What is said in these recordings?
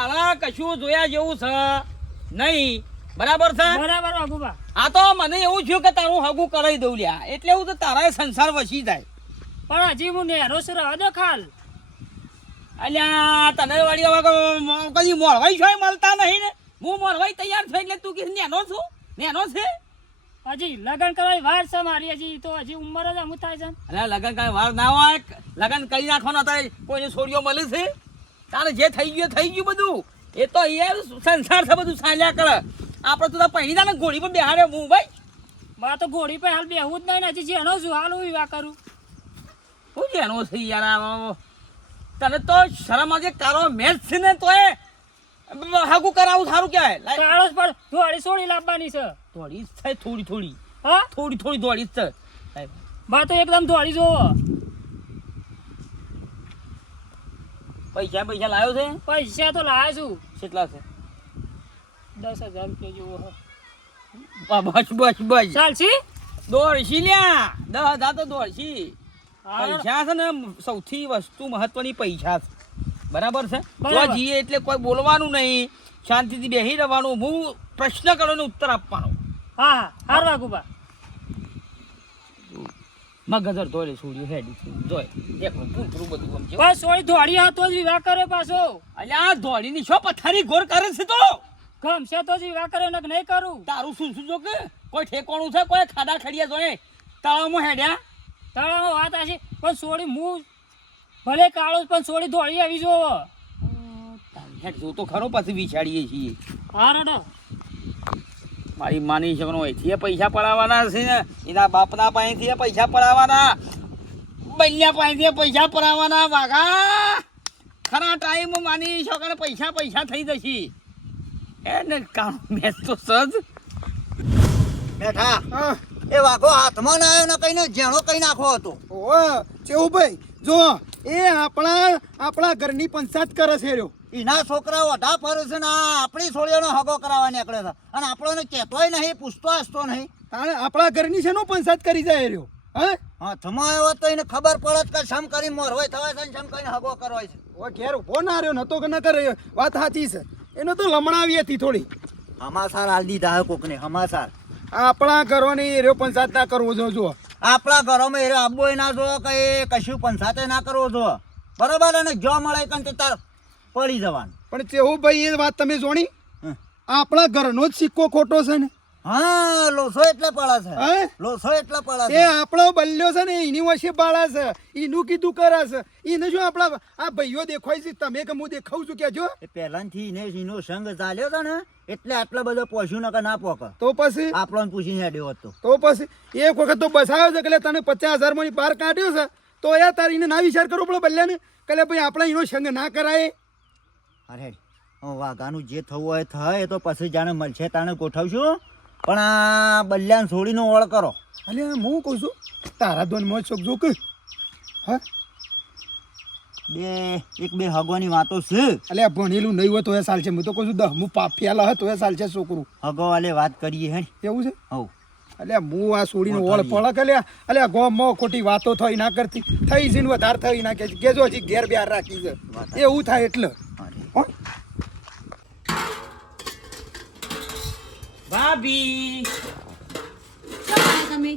તારા કશું જોયા જેવું છે નહીં. બરાબર છે? બરાબર વાઘુબા. આ તો મને એવું થયું કે તારું હગું કરાવી દઉં લ્યા, એટલે એવું તો તારા સંસાર વસી જાય. પણ હજી હું નેરો છે દે ખાલ. અલ્યા તને વળી હવે કદી મોરવાઈ છો મળતા નહીં ને. હું મોરવાઈ તૈયાર થઈ એટલે તું કે નેનો છું? નેનો છે હજી લગન કરવાની વાર છે મારી, હજી તો હજી ઉંમર જ અમુક થાય છે. અરે લગન કઈ વાર ના હોય, લગન કરી નાખવાનો હતા. કોઈને છોડીઓ મળે છે? તારે જે થઈ ગયું બધું. એ તો એ સંસાર છે બધું ચાલ્યા કરે. આપણે તો પહેરી જા ને ઘોડી પર બેહાડે હું ભાઈ. મારે તો ઘોડી પર હાલ બેહવું જ નહીં ને, હજી જેનો છું હાલ હું વિવાહ કરું. શું જેનો છે યાર? તને તો શરમ આજે તારો મેચ છે ને તો એ હાગું કરાવું સારું કહેવાય. કાળો જ પણ ધોળી છોડી લાવવાની છે. દોડી થાય થોડી હા થોડી દોડી જ છે. મારે તો એકદમ ધોળી જોવો. પૈસા લાવ્યો છે? પૈસા તો લાવ્યા છું. કેટલા છે? 10,000 રૂપિયા જેવો હે. બસ ચાલશી? દોડશી લ્યા. 10,000 તો દોડશી. પૈસા છે ને સૌથી વસ્તુ મહત્વની પૈસા છે. બરાબર છે? તો જઈએ એટલે કોઈ બોલવાનું નહીં, શાંતિથી બેસી રહેવાનું. હું પ્રશ્ન કરો ને ઉત્તર આપવાનો. હા હાર વાઘુબા. મગજર ધોળે છોડ્યું હેડી જોય દેખો પૂરું બધું સમજો. બસ સોળી ધોળી હા તો જ વિવાહ કરે પાછો. અલ્યા ધોળીની શો પથારી ઘોર કરે છે તો ગમશે તો જ વિવાહ કરે ને નહીં કરું. તારું શું જો કે કોઈ ઠેકોણું છે? કોઈ ખાડા ખડિયા જોડે તળાવમાં હેડ્યા? તળાવમાં વાત આશી પણ સોળી હું ભલે કાળો પણ સોળી ધોળી આવી જોવો. હેડ જો તો ખરો પાછી વિચારીએ છીએ. હા રડો. મારી માની શકનો અહીંથી પૈસા પડાવવાના છે ને, એના બાપના પાસેથી પૈસા પડાવવાના, બૈયા પાસેથી પૈસા પડાવવાના. વાઘા ખરા ટાઈમ માની શકો પૈસા થઈ જશે. એને કામ મેચ તો સજ બેઠા. એ વાઘો હાથમાં ના આવ્યો ને કઈને જેણો કઈ નાખવો હતો. ઓહ ચેવુભાઈ જો એ આપણા ઘરની પંચાયત કરે છે રહ્યો. એના છોકરાઓ અઢા ફરે છે ને આપણી છોડીઓનો હગો કરાવવા નીકળે છે અને આપણને કહેતોય નહીં, પૂછતો હસતો નહીં. તાણે આપણા ઘરની છે નો પંચાયત કરી જાય રહ્યો. હે હાથમાં આવ્યો તો એને ખબર પડે કે સમ કરી મોરવાય થવાય છે ને સમ કરીને હગો કરવાય છે. ઓ ઘેર ઉભો ના રહ્યો નતો કે ન કરે. વાત સાચી છે. એનો તો લમણાવી હતી થોડી. હમાસાર હાલ દીધા હે કોકને. હમાસાર આપણા ઘરોની એરો પંચાયત ના કરવો જો. આપણા ઘરોમાં એરો આબોય ના જો કે કશું પંચાયતે ના કરવો જો. બરોબર? અને જો મળે કે તાર પડી જવાનું. પણ ચેવુભાઈ એ વાત તમે જોણી? આપણા ઘરનો જ સિક્કો ખોટો છે ને. હા લોસો એટલે પડે છે. લોસો એટલે પડે એ આપણો બલ્યો છે ને એની વચ્ચે બાળા છે. એનું કીધું કરે છે. એને શું આપણા આ ભાઈઓ દેખાય છે? તમે કે હું દેખાઉં છું કેજો. એ પહેલાથી એનો સંગ ચાલ્યો હતો ને એટલે આટલો બધો પોસ્યું ને કે ના પોકે. તો પછી આપણને પૂછીને હેડ્યો હતો. તો પછી એક વખત તો બસાવ્યો છે કે તને 50,000 માં બહાર કાઢ્યો છે તો યાર તારીને ના વિચાર કરવો પડે બલ્યાને કે ભાઈ આપણે એનો સંગ ના કરાય. અરે વાઘાનું જે થવું હોય થાય તો પછી જાણે મળશે તાણે ગોઠવશું. પણ આ બલ્યાને છોડીનો ઓળ કરો. અલે હું કહું છું તારા દોન મોજ શોખ જો કે હા એક બે હગવાની વાતો છે. અલે ભણેલું નહીં હોય તો એ સાલ છે. હું તો કહું છું 10મું પાફિયાલા હોય તો એ સાલ છે છોકરું. હગો વાલે વાત કરીએ હે એવું છે? હવ અલે હું આ છોડીને ઓળ પડે કે અલે ગોમાં ખોટી વાતો થઈ ના કરતી થઈ છે ને વધારે થઈ ના કેજો હજી ઘેર બહાર રાખી છે એવું થાય એટલે. ભાભી તમે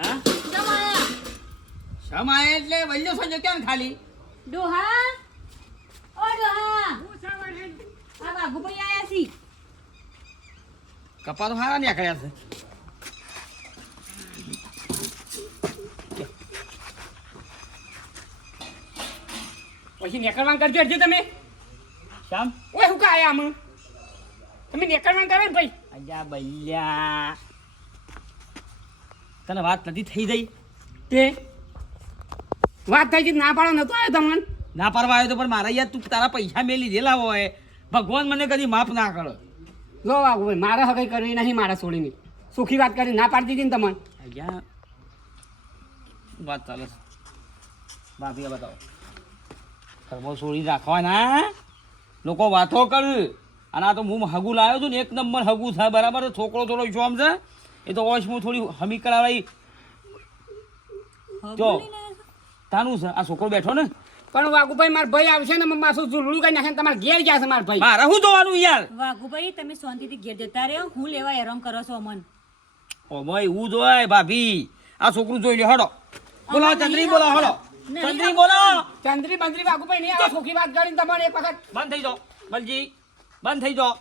હા જમાયા સમાય એટલે વલ્યો સંજો કેમ ખાલી ડોહા ઓ ડોહા આ બાબુભાઈ આયા છી કપા તો હારા નીકળ્યા છે. પછી નેકળવાન કરજો હજી તમે. શામ ઓય હું કાયા આમ તમે નેકળવાન કરે ને ભાઈ. અજા બલ્યા તને વાત નથી થઈ ગઈ? તે વાત થઈ ના પાડો નતો આવ્યો તમને. ના પાડવા આવ્યો તો પણ મારા યાર તું તારા પૈસા મેં લીધેલા હોય ભગવાન મને કદી માફ ના કરો. જો વાગુ ભાઈ મારે હગઈ કરવી નહીં મારા છોડીની. સુખી વાત કરી ના પાડી દીધી ને તમને. અજા વાત ચાલે ભાભી બતાવો કર્મો છોડી રાખવાના લોકો વાતો કર. અને આ તો હું હગું લાવ્યો છું ને એક નંબર હગું થાય બરાબર. છોકરો થોડો શું આમ છે એ તો વોશ હું થોડી હમી કરાવી જો તાનું છે. આ છોકરો બેઠો ને પણ વાઘુભાઈ મારા ભાઈ આવશે ને મારું ઝૂલડું કઈ નાખે ને તમારે ઘેર ગયા છે મારા ભાઈ. મારે શું જોવાનું યાર? વાઘુભાઈ તમે શાંતિથી ઘેર જતા રહ્યો, હું લેવા હેરાન કરો છો અમન. ઓમય એવું જોય ભાભી, આ છોકરું જોઈ લ્યો હડો. બોલો ચંદ્રી, બોલો હડો. ચંદ્રી બોલો. ચંદ્રી બંદ્રી વાઘુભાઈ નહીં આવે, ખોખી વાત કરીને તમારે એક વખત બંધ થઈ જાઓ બલજી, બંધ થઈ જાઓ.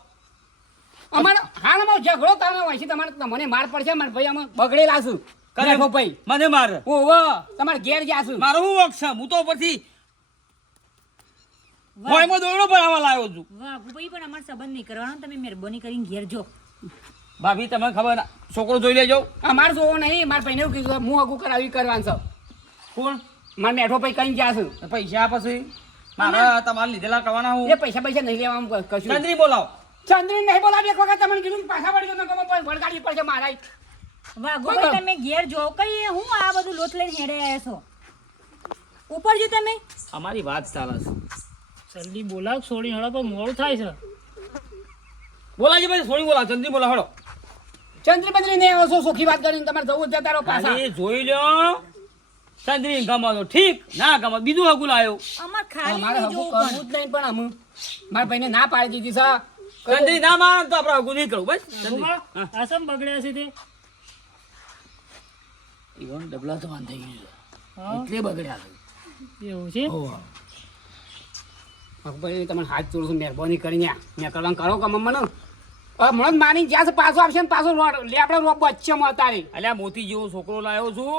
અમારે હાલમાં ઝઘડો તાનો હોય છે, તમારે મને માર પડશે મારા ભાઈ અમે બગડેલા છું. કરે ભાઈ મને માર. ઓહો તમારે ઘેર ગયા છું. મારો શું વખ છે? હું તો પછી ભોયમાં દોરડો ભરાવા લાવ્યો છું. વાઘુભાઈ પણ અમારો સંબંધ નહીં કરવાનો, તમે મહેરબાની કરીને ઘેર જો. ભાભી તમને ખબર છોકરો જોઈ લેજો. અમારે જોવો નહીં, મારા ભાઈને એવું કીધું હું હગું કરાવી કરવાનું છે. કોણ? મારા મેઠો ભાઈ કઈ ગયા છું. પૈસા પછી મારા તમારે લીધેલા કરવાના હું. એ પૈસા નહીં લેવા આમ કશું. ચંદ્રી બોલાવો. ચંદ્રી નહીં બોલાવી, એક વખત તમને કીધું પાછા વળી ગયો તો વળગાડી પડશે મારા. વાઘુભાઈ તમે ઘેર જો, કઈ હું આ બધું લોટ લઈને હેડે આવ્યા છો? ઉપર જો તમે. અમારી વાત ચાલે છે. જલ્દી બોલાવ, છોડી હળો પણ મોડું થાય છે. બોલાજી ભાઈ, સોની બોલાવો. ચંદ્રી બોલાવો હડો. ચંદ્રી બંદ્રી નહીં આવો છો, સોખી વાત કરીને તમારે જવું જતા રહો પાછા. ખાલી જોઈ લ્યો. ચંદ્રી ગમો તો ઠીક, ના ગમો બીજું હગું લાવ્યો. અમાર ખાલી મારે નહીં હગું જોવું કરવું જ નહીં, પણ અમું મારા ભાઈને ના પાડી દીધી છે. ચંદ્રી ના માને તો આપણે હગું નહીં કરવું બસ. ચંદ્રી આ સમ બગડ્યા છે તે. ઈવન ડબલા તો વાંધાઈ ગયું છે. હા, એટલે બગડ્યા છે. એવું છે. ભાઈ તમે હાથ જોડું છું, મહેરબાની કરીને મેં કરવાનું કરો કે મમ્માનો હમણાં જ માની જ્યાં છે પાછો આવશે ને પાછો લે આપણે રોપ વચ્ચેમાં અતારે. અલ્યા મોતી જેવો છોકરો લાવ્યો છું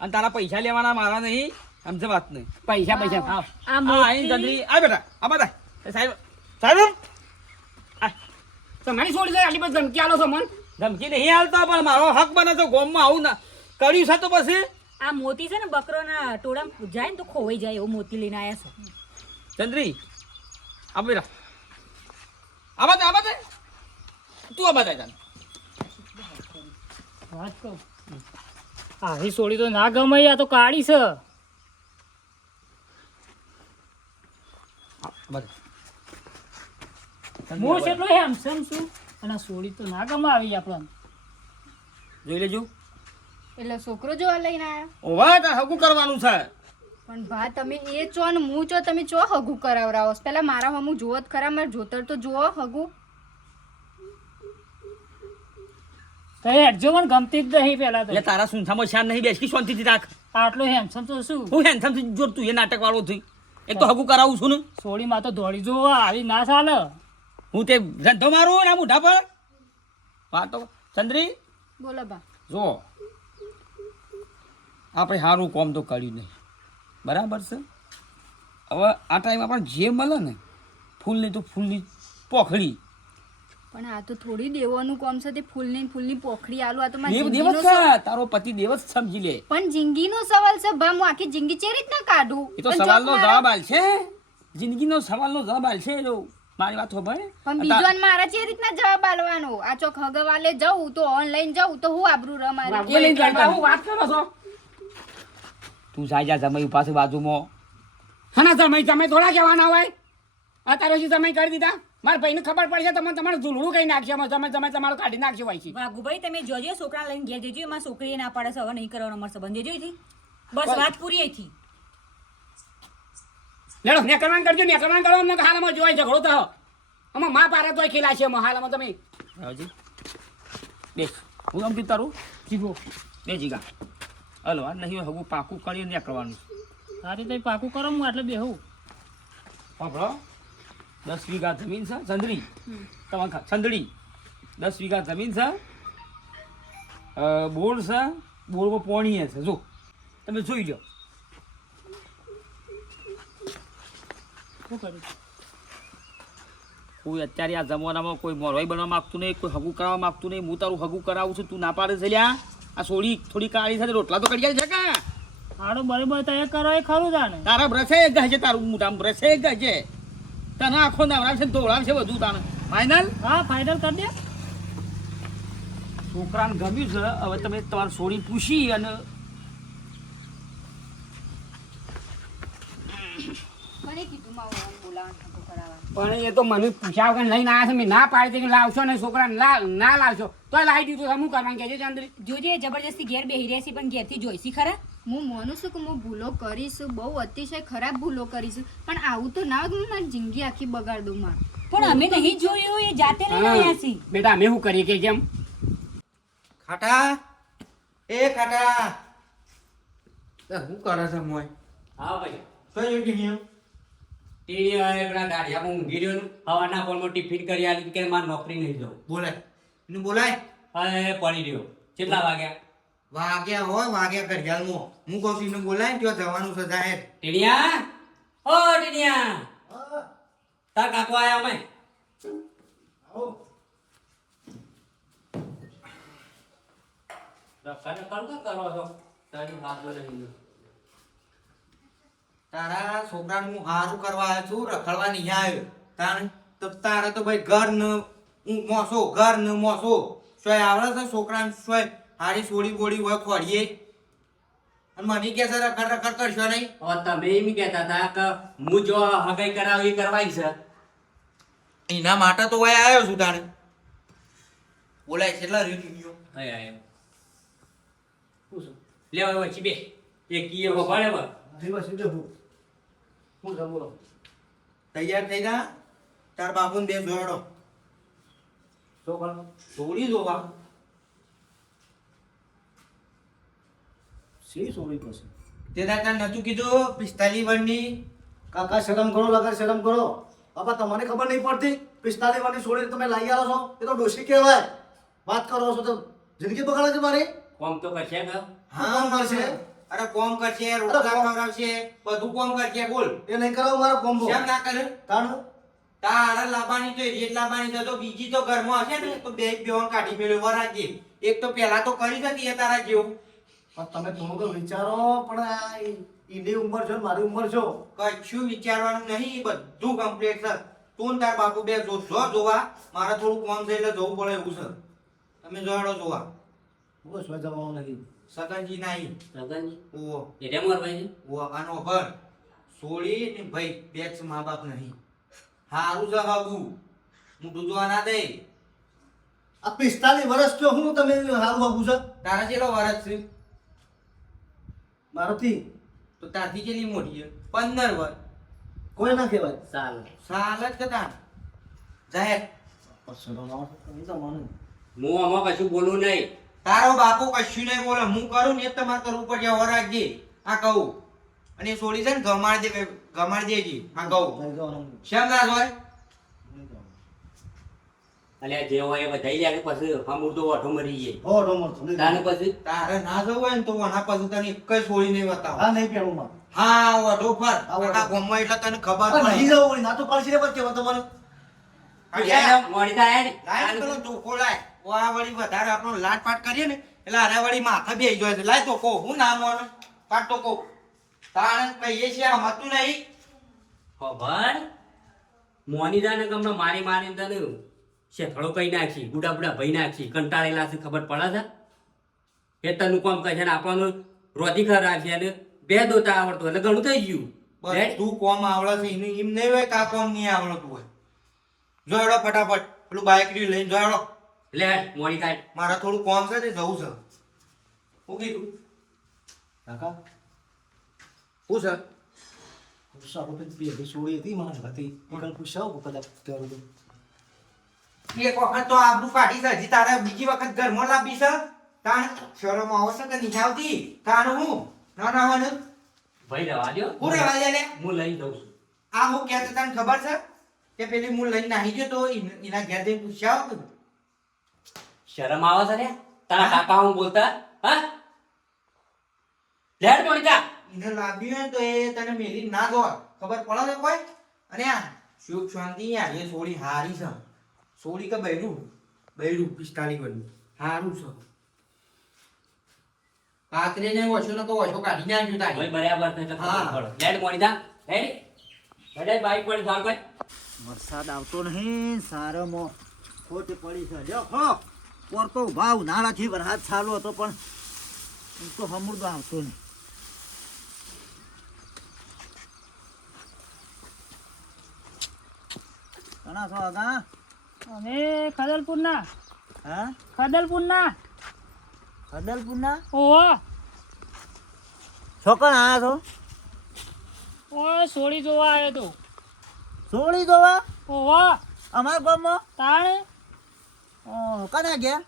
અને તારા પૈસા લેવાના મારા નહીં, સમજે વાત નહીં. પૈસા પૈસા આ આ અહીં ચંદ્રી આ બેટા, આ બધા એ સાહેબ સાહેબ આ તમારી છોડી જાય આટલી બધી ધમકી આલો છો મન. ધમકી નહીં હાલતા, પણ મારો હક બને તો ગોમમાં આવું ના કર્યું છે તો પછી આ મોતી છે ને બકરોના ટોળામાં જાય ને તો ખોવાઈ જાય એવું મોતી લઈને આવ્યા છો. ચંદ્રી આ બેટા આ બધા તું આ બધા જાન. વાત કહું, આવી છોડી તો ના ગમે, આ તો કાળી છે. હું કેટલો હેમસમ છું અને આ છોડી તો ના ગમે આવી આપણને. જોઈ લેજો. એટલે છોકરો જોવા લઈને આયા ઓવા તાર હગું કરવાનું છે. પણ ભા તમે એ ચો ને હું ચો, તમે ચો હગું કરાવરાવો છો? પેલા મારા હમું જોવો જ ખરા, મારે જોતર તો જુઓ હગું. તો હેડજો મને ગમતી જ નહીં પેલા તો. એટલે તારા સુંથામાં શાન નહીં બેસકી શાંતિથી રાખ. આટલો હેમસમ તો શું, હું હેન્ડસમ જોર તું એ નાટક વાળો થઈ. એક તો હગું કરાવું છું ને છોડી માં તો દોડી જો, આવી ના ચાલે. હું તે ધંધો મારું ને મોઢા પર વાતો. ચંદ્રી બોલો બા. જો આપણે સારું કોમ તો કર્યું નહીં, બરાબર છે. હવે આ ટાઈમ આપણે જે મળે ને ફૂલની તો ફૂલની પોખડી. પણ આ તો થોડી દેવાનું કોમ છે, તે ફૂલની પોખડી આલું. આ તો મારી દેવ જિંદગીનો દેવસ છે, તારો પતિ દેવસ સમજી લે. પણ જિંદગીનો સવાલ છે ભા, હું આખી જિંદગી ચે રીતના કાઢું? એ તો પણ સવાલનો ચોક મારા- જવાબ આલશે, જિંદગીનો સવાલનો જવાબ આલશે. જો મારી વાત ખબર પણ બીજો ને મારા ચે રીતના જવાબ આલવાનો? આ ચોક હગવાલે જવું તો ઓનલાઈન જવું તો હું આબરૂ રમારી. એ લઈને જાય હું વાત કરો છો. તું જાય જા જમાઈ પાસે બાજુમાં. હા તમે થોડા કહેવાના હોય. અત્યારે શું તમે કરી દીધા? મારા ભાઈને ખબર પડશે તમે તમારું ઝૂલડું કઈ નાખશે, તમે તમારું કાઢી નાખશે હોય છે. વાઘુભાઈ તમે જોજો, છોકરા લઈને ઘેર જજો. એમાં છોકરીએ ના પાડે છે હવે નહીં કરવાનો અમારો સંબંધ. જજો અહીંથી. બસ વાત પૂરી અહીંથી. લેડો ને કરવાનું કરજો, ને કરવાનું કરો. અમને હાલમાં જોવાય ઝઘડો તો આમાં મા પારે તોય ખેલાશે એમાં હાલમાં તમે. રાવજી બેસ. હું આમ કીધું તારું જીગો બે જીગા. હલો આ નહીં હગું પાકું કરીને ને કરવાનું. આ રીતે પાકું કરો, હું એટલે બેહું. સાંભળો, 10 વીઘા જમીન છે ચંદ્રી, તમારે ચંદડી 10 વીઘા જમીન છે, બોર છે, બોરમાં પોણી છે. જો તમે જોઈ લો. શું કર્યું? કોઈ અત્યારે આ જમાનામાં કોઈ મોરવાઈ બનવા માગતું નહીં, કોઈ હગું કરાવવા માગતું નહીં. હું તારું હગું કરાવું છું, તું ના પાડે છે લ્યા. આ સોડી થોડી કાળી સાથે રોટલા તો કરી છે કા? આડો બરાબર તો એ કરો એ ખરું જાણે. તારા બ્રશે એક ગજે, તારું મોઢામાં બ્રશે એક ગજે. તને આખો નવરાવશે ધોળાવશે બધું તાને. ફાઇનલ હા ફાઇનલ કરી દે. છોકરાને ગમ્યું છે. હવે તમે તમારી સોડી પૂછી અને મને કીધું મારું બોલાવાનું હગું કરાવવાનું. પણ એ તો મને પૂછ્યા વગર લઈને આવ્યા છે. મેં ના પાડી કે લાવશો ને છોકરાને ના લાવશો તો લાવી દીધું. શું કરવાનું કે છે ચંદ્રી? જોજે જબરજસ્તી ઘેર બેહી રહ્યા છે પણ ઘેરથી જોઈશી ખરા. હું માનું છું કે હું ભૂલો કરીશું, બહુ અતિશય ખરાબ ભૂલો કરીશું, પણ આવું તો ના હોય કે મારી જિંદગી આખી બગાડ દઉં માં. પણ અમે નહીં જોયું, એ જાતે લઈને આવ્યા છીએ. બેટા અમે શું કરીએ કે જેમ ખાટા એ ખાટા શું કરે છે મોય? હા ભાઈ કઈ જગ્યાએ? પેલા ગાડિયામાં ઊંઘી રહ્યો ને હવાના પોલમાં ટિફિન કરી આલી કે મારે નોકરી નહીં જવું. બોલાય એનું બોલાય. હવે પડી રહ્યો. કેટલા વાગ્યા? વાગ્યા હોય વાગ્યા ઘડિયાળમાં. હું કહું છું એને બોલાય ને ત્યાં જવાનું છે જાહેર. ટીણિયા, ઓ ટીણિયા, તાર કાકો આયા અમે. કરો છો તારી વાત નહીં. તારા છોકરાને હું હારું કરવા આવ્યો છું, રખડવા નહીં આવ્યો. તારે તો ભાઈ ઘર ને મોસો ઘર ને મોસો સોય આવડે છે છોકરાને સોય હારી સોડી બોડી હોય ખોડીએ અને મને કે છે રખડ રખડ કરશો નહીં. હવે તમે એમ કહેતા હતા કે હું જો હગાઈ કરાવી એ કરવાય છે. એના માટે તો ભાઈ આવ્યો છું તાણે. બોલાય કેટલા રીયો હે આયો પૂછો લે હવે વચ્ચે બે એક કીએ વગાડે બસ. તૈયાર થઈ જા. તાર બાપુને બે જોડો સોડી જોવા. તે તાર નતું કીધું 45 વર્ષની? કાકા શરમ કરો, લગા શરમ કરો. બાપા તમને ખબર નહીં પડતી 45 વર્ષની છોડીને તમે લાવી આવો છો? એ તો ડોશી કહેવાય. વાત કરો છો તો જિંદગી બગાડે છે મારી. કોમ તો કરશે કે હા કરશે. અરે કોમ કરશે, રોટલા ખવડાવશે, બધું કોમ કરશે. બોલ એ નહીં કરાવો મારો કોમ્બો. કેમ ના કરે? તાણું તારા લાવવાની તો રેટ લાવવાની છે તો બીજી તો ઘરમાં હશે ને તો બે બેવાન કાઢી મેળ્યો વરાજી. એક તો પેલા તો કરી હતી એ તારા જેવું. પણ તમે થોડું તો વિચારો. પણ આ એની ઉંમર છે ને મારી ઉંમર છો. કશું વિચારવાનું નહીં, બધું કમ્પ્લીટ છે. તું ને તાર બાપુ બે જોશો જોવા. મારે થોડું કામ છે એટલે જવું પડે એવું છે. તમે જોડો જોવા. બસ મેં જવાનું નહીં. સગનજી નહીં. સગનજી ઓવો એટલે મોર ભાઈ ઓવો આનો ભર સોળી ને ભાઈ બે જ મા બાપ નહીં. હારું છે હાબુ હું દૂધવા ના દે. આ 45 વર્ષ થયો હું તમે હારું બાબુ છે તારા કેટલો વર્ષ છે? મારાથી તો તારથી કેટલી મોટી છે? 15 વર્ષ. કોઈ ના કહેવાય. સાલ સાલ જ કતા જાહેર. શરમ આવે છે નહીં તમારે. હું આમાં કશું બોલું નહીં. તારો બાપુ કશું નહીં બોલે. હું કરું ને એ તમારે કરવું પડશે. વરાગજે આ કહું. અને એ સોળી છે ને ગમાડ દેજી આ કહું. નહીં જવાનું. શેમ ના હોય? નહીં જવાનું. અલ્યા જે હોય એ બધાઈ જાય પછી હમુર તો ઓઠો મરી જાય. હો ડોમર તો નહીં તાને જવાનું. પછી તારે ના જવું હોય ને તો આના પછી તને એક જ સોળી નહીં બતાવો. હા નહીં પહેરું માં. હા ઓઢો ફર. આ ઓઢો. આખા ગામમાં એટલે તને ખબર આ નહીં પડે. જવું વળી. ના તો પાડશે રે પર કેવો તમારે. મોડી થાય લાય ને પેલો ધોકો લાય. આ વળી વધારે આપણો લાટપાટ કરીએ ને એટલે આને વળી માથા બેસી જાય છે. લાય ધોકો. હું ના મોને પાટ ધોકો. તાણે કહીએ છીએ આમતું નહીં. ખબર મોની જાને ગમને મારી મારી તને શેથળો કઈ નાખી બુડા બુડા ભઈ નાખી કંટાળેલા છે ખબર પડે છે એ તનું કામ કહે છે ને આપણને રોધી ખર રાખી અને બે દોતા આવડતો એટલે ઘણું થઈ ગયું. તું કોમ આવડે છે એનું એમ નહીં હોય કે આ કોમ નહીં આવડતું હોય. જોડો ફટાફટ પેલું બાઇક લઈને જોડો. લે મોડી કાઢ. મારા થોડું કોમ છે તે જવું છે. શું કીધું? કાકા શું છે? સારું પછી બે છોડી હતી મને હતી. એકલ પૂછાવ કદાચ કરું તો. એક વખત તો આબરૂ કાઢી છે. હજી તારે બીજી વખત ઘરમાં લાવી છે. તાણ શરમ આવશે કે નહીં આવતી? તાણ હું ના ના હોય ને ભાઈ રહેવા દો. હું રહેવા દે લે. હું લઈને જઉં છું. આ હું કહેતો તને ખબર છે કે પેલી હું લઈને નાહી ગયો તો એના ઘેર જઈને પૂછ્યા આવો. શરમ આવે છે ને તારા કાકા હું બોલતા હા લેડ મોડી જા. એને લાવ્યું હોય ને તો એ તને મેલી ના દો. ખબર પડે છે કોઈ? અને આ સુખ શાંતિ આ એ સોળી હારી છે. સોળી કે બૈરું 45 વર્ષની હારું છે. પાત્રે ને ઓછો ને તો ઓછો કાઢી નાખ્યું તારી. ભાઈ બરાબર છે એટલે હા. ખબર પડે. લેડ મોડી જા. રેડી બધાય બાઈક પર ચાલ ભાઈ. વરસાદ આવતો નહીં. સારામાં ખોટ પડી છે. જો ખો પોર તો ભાવ નાળાથી વરસાદ ચાલુ હતો પણ એમ તો હમુરદો આવતો નહીં. ઘણા છો આગા? અમે ખદલપુરના હા ખદલપુરના ખદલપુરના? ઓહો છોકરા આયા છો ઓય સોળી જોવા આવ્યો તો સોળી જોવા ઓવા અમારા ગામમાં તાણે કને ગયા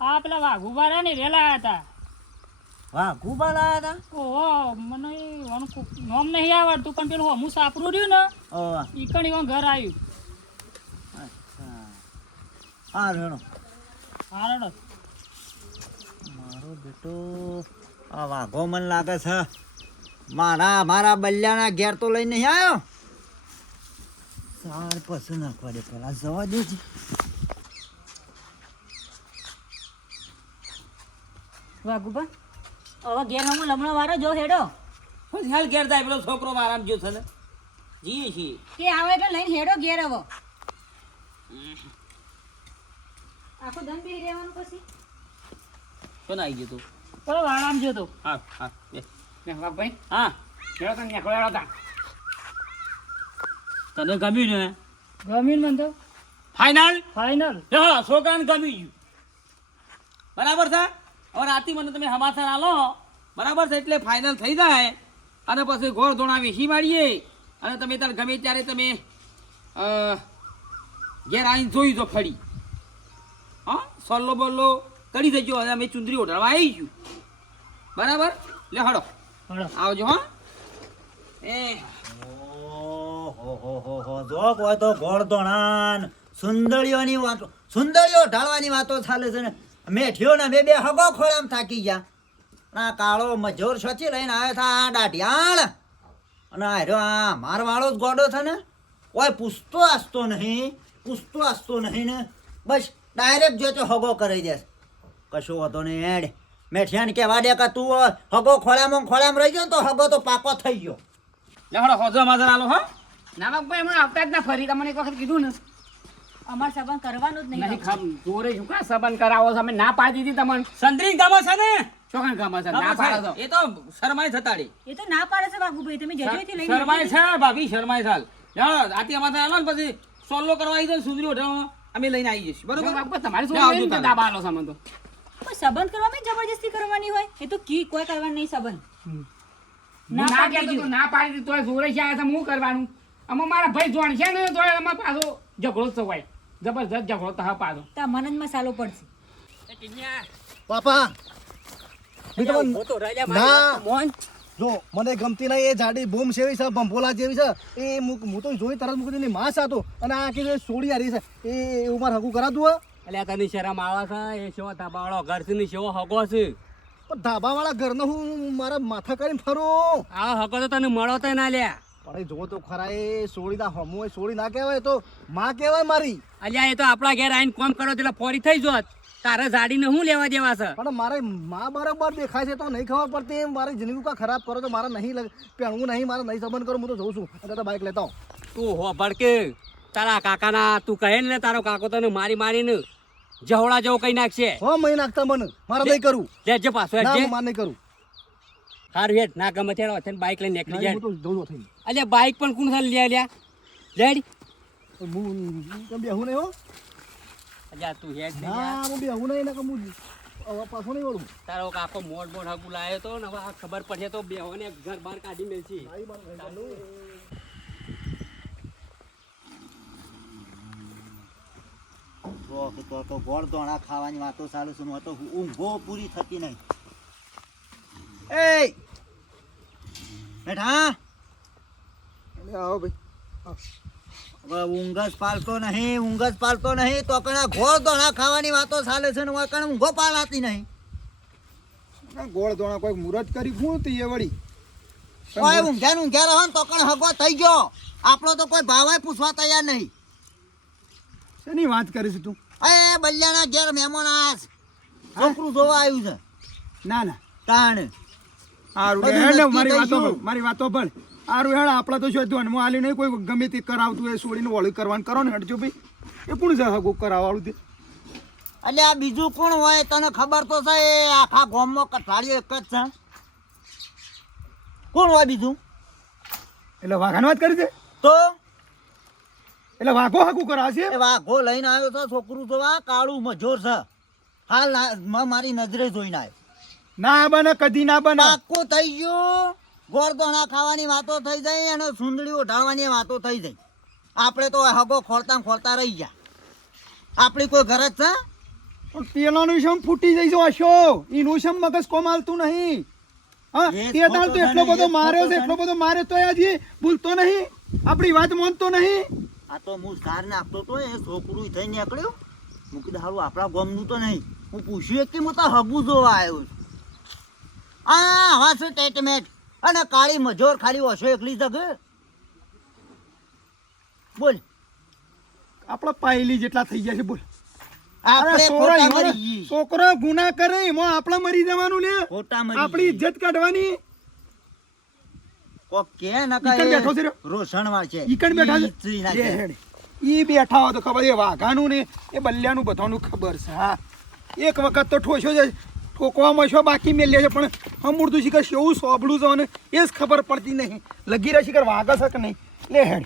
આ પેલા વાઘુબા રહ્યા ને વેલા આવ્યા હતા વાહ ગુબા લાયા હતા ઓહો મને નોમ નહીં આવડતું પણ પેલું હમું સાપરું રહ્યું ને ઓહ ઈ કણ ઘર આવ્યું હા રેણો હારડો મારો બેટો આ વાઘો મને લાગે છે મારા બલ્યાના ઘેર તો લઈને નહીં આવ્યો સાર પછી નાખવા દે પેલા જવા દેજે વાઘુબા હવે ઘેર હમણાં લમણો વાળો જો હેડો પછી હાલ ઘેર થાય પેલો છોકરો આરામ જો છે ને જીએ છીએ કે આવે એટલે લઈને હેડો ઘેર હવે આખો દમ બેહી રહેવાનું પછી કોણ આવી ગયો તું પેલો આરામ જો તો હા હા બે ભાઈ હા કેવો તને નીકળ્યો હતા તને ગમ્યું ને ગમીન મને તો ફાઇનલ ફાઇનલ હા છોકરાને ગમી ગયું બરાબર છે હવે રાતે મને તમે સમાચાર આલો બરાબર છે એટલે ફાઇનલ થઈ જાય અને પછી ઘોર ધોણા વેચી મારીએ અને તમે તાર ગમે ત્યારે તમે ઘેર આવીને જોઈ દો ફરી હા સોલ્લો બોલ્લો કરી દેજો અને અમે ચુંદરી ઓઢાડવા આવીશું બરાબર લે હડો હળો આવજો હા એ ઓહો જો કોઈ તો ગોળધોણાન સુંદરીઓની વાતો સુંદરીઓ ઢાળવાની વાતો ચાલે છે ને મેઠિયો ને બે હગો ખોળામ થાકી ગયા આ કાળો મજોર છોચી લઈને આવ્યો था દાઢિયાળ અને આ મારવાળો જ ગોડો છે ને કોઈ પૂછતો આસતો નહીં ને બસ ડાયરેક્ટ જો તો હગો કરી દેસ કશું વાંધો નહીં એડ મેઠિયાને કહેવા દે કે તું હગો ખોળામ રહી ગયો ને તો હગો તો પાકો થઈ ગયો લે હડો હોજો માજર આલો હા નામકભાઈ હમણાં આવતા જ ના ફરી તમને એક વખત કીધું ને અમાર સંબંધ કરવાનું જ નહીં જોરે શું કા સંબંધ કરાવો છો અમે ના પાડી દીધી તમને સંતરી ગામો છે ને ચોકન કામ છે ના ના પાડો એ તો શરમાય થતાડી એ તો ના પાડે છે વાઘુભાઈ તમે જજોથી લઈને શરમાય છે ભાભી શરમાય ચાલ જાણો આથી અમારે આલો ને પછી સોલ્લો કરવા આવી જાય સુંદરી ઓઢાડવા અમે લઈને આવી જઈશું બરોબર તમારી લે આવજો તારે. દાબા આલો સામાન તો કોઈ સંબંધ કરવામાં જબરજસ્તી કરવાની હોય એ તો કી કોઈ કરવાનું નહીં સંબંધ ના પાડી તો ના પાડી તો જોરે છે આ હું કરવાનું આમાં મારા ભાઈ જોણ છે ને તો અમાર પાછો ઝઘડો તો હોય જબરજસ્ત ઝઘડો તો હા પાછો તા મન જ મસાલો પડશે પાપા ના જો મને ગમતી નહીં એ જાડી બૂમ સેવી છે બંભોલા જેવી છે એ હું તો જોઈ તરત મૂકી દીધી માસ હતો અને આ કે સોડી હારી છે એ એવું મારે હગું કરાતું હોય એટલે તને શરમ આવે છે એ શેવો ધાબાવાળો ઘર છે ને શેવો હગો છે પણ ધાબાવાળા ઘરનો હું મારા માથા કરીને ફરું આ હગો તો તને મળો તો ના લ્યા પણ એ જો તો ખરા એ સોડી ના હમું એ સોડી ના કહેવાય તો માં કહેવાય મારી અલ્યા એ તો આપણા ઘેર આવીને કોમ કરો એટલે ફોરી થઈ જોત તારે જાડીને શું લેવા દેવા છે પણ મારે માં બરાબર દેખાય છે તો નહીં ખબર પડતી મારી જિંદગી કા ખરાબ કરો તો મારે નહીં પહેણવું નહીં મારે નહીં સંબંધ કરું હું તો જોઉં છું અત્યારે બાઇક લેતા આવું તું હો ભડકે તારા કાકાના તું કહે ને તારો કાકો તને મારીને જહોળા જેવો કઈ નાખશે હો મહી નાખતા મને મારે નહીં કરવું લેજે પાછો ના હેડજે. હું માર નહીં કરું હારું હેડ ના ગમે ત્યારે વચ્ચે બાઇક લઈને નીકળી નહીં, જાય હું તો જોઉં છું થઈ અલ્યા બાઇક પણ કોણ સાલ લ્યા લેડ હું બેહું નહીં હો અલ્યા તું હેડ ને ના યાર. હું બેહું નહીં એના હું હવે પાછો નહીં વળું તારો કાકો મોડ હગુ લાયો તો ને હવે આ ખબર પડશે તો બેહોને ઘર બહાર કાઢી મેલશે તો ગોળ દોણા ખાવાની વાતો ચાલુ છે તો ઊંઘો પૂરી થતી નહીં એ બેઠા આવો ભાઈ હવે ઊંઘ જ પાલતો નહીં તો કણા ગોળ દોણા ખાવાની વાતો ચાલે છે ને હવે કણે ઊંઘો પાલાતી નહીં ગોળ દોણા કોઈ મુહૂર્ત કરી હું તી એ વળી કોઈ ઊંઘ્યા રહો ને તો કણે હગો થઈ ગયો આપણો તો કોઈ ભાવાય પૂછવા તૈયાર નહીં શેની વાત કરીશ તું એ બલ્યાના ઘેર મહેમાન આસ છોકરું જોવા આવ્યું છે ના ના તાણ હારું બધું હેડ નક્કી મારી થઈ વાતો ગયું. મારી વાતો પણ હારું હેડ આપણે તો શું ધ્યાનમાં આલી નહીં કોઈ ગમે તે કરાવતું એ છોડીને વળી કરવાનું કરો ને હેડજો ભાઈ એ કોણ છે હગો કરાવવાળું તે એટલે આ બીજું કોણ હોય તને ખબર તો છે એ આખા ગામમાં કઠાળીઓ એક જ છે કોણ હોય બીજું એટલે વાઘાની વાત કરી દે તો એટલે વાઘો હગું કરાવશે એ વાઘો લઈને આવ્યો છે છોકરું જોવા કાળું મજોર છે હાલ મારી નજરે જોઈને આવ્યો ના બને, કદી ના બને. પાક્કું થઈ ગયું. ગોળ દોણા ખાવાની વાતો થઈ જાય અને સુંદડીઓ ઢાળવાની વાતો થઈ જાય. આપણે તો હગો ખોલતા ને ખોલતા રહી ગયા. આપણી કોઈ ગરજ છે? પણ પેલાનું શમ ફૂટી જઈશું હશો, એનું શમ મગજ કોમાલતું નહીં. હા, એ તે દાળ તો ખોટું એટલો બધો છે, માર્યો છે, ખોટું એટલો બધો માર્યો તોય હજી ભૂલતો નહીં, આપણી વાત માનતો નહીં. આ તો હું સાર નાખતો તો એ છોકરું થઈ નીકળ્યું. હું કીધું હારું આપણા ગામનું તો નહીં. હું પૂછ્યું કે હું તો હગું જોવા આવ્યો છું. આ હા શું ટેટમેટ અને કાળી મજોર ખાલી ઓછો એકલી જગ. બોલ આપણા પાયલી જેટલા થઈ ગયા છે, બોલ. આપણે અરે ખોટા સોરા, મરી ગઈ. છોકરો ગુના કરે એમાં આપણે મરી જવાનું લે, ખોટા મરી આપણી ગઈ. ઇજ્જત કાઢવાની. કોક કે ઈકણ બેઠો છે રે. રોશનવાર છે. ઈ કણ બેઠા ઈ જ છે નાખે. લે હેડ. ઈ બેઠા હોય તો ખબર છે, વાઘાનું ને એ બલ્યાનું બધાનું ખબર છે. હા, એક વખત તો ઠોસ્યો છે, ઠોકવામાં છો બાકી મેલ્યા છે, પણ અમૂર્તું શિખર એવું સોબડું છે અને એ જ ખબર પડતી નહીં. લગી રહી શિખર વાઘા છે કે નહીં. લે હેડ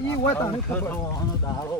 ઈ હોય તને ખબર. દાડો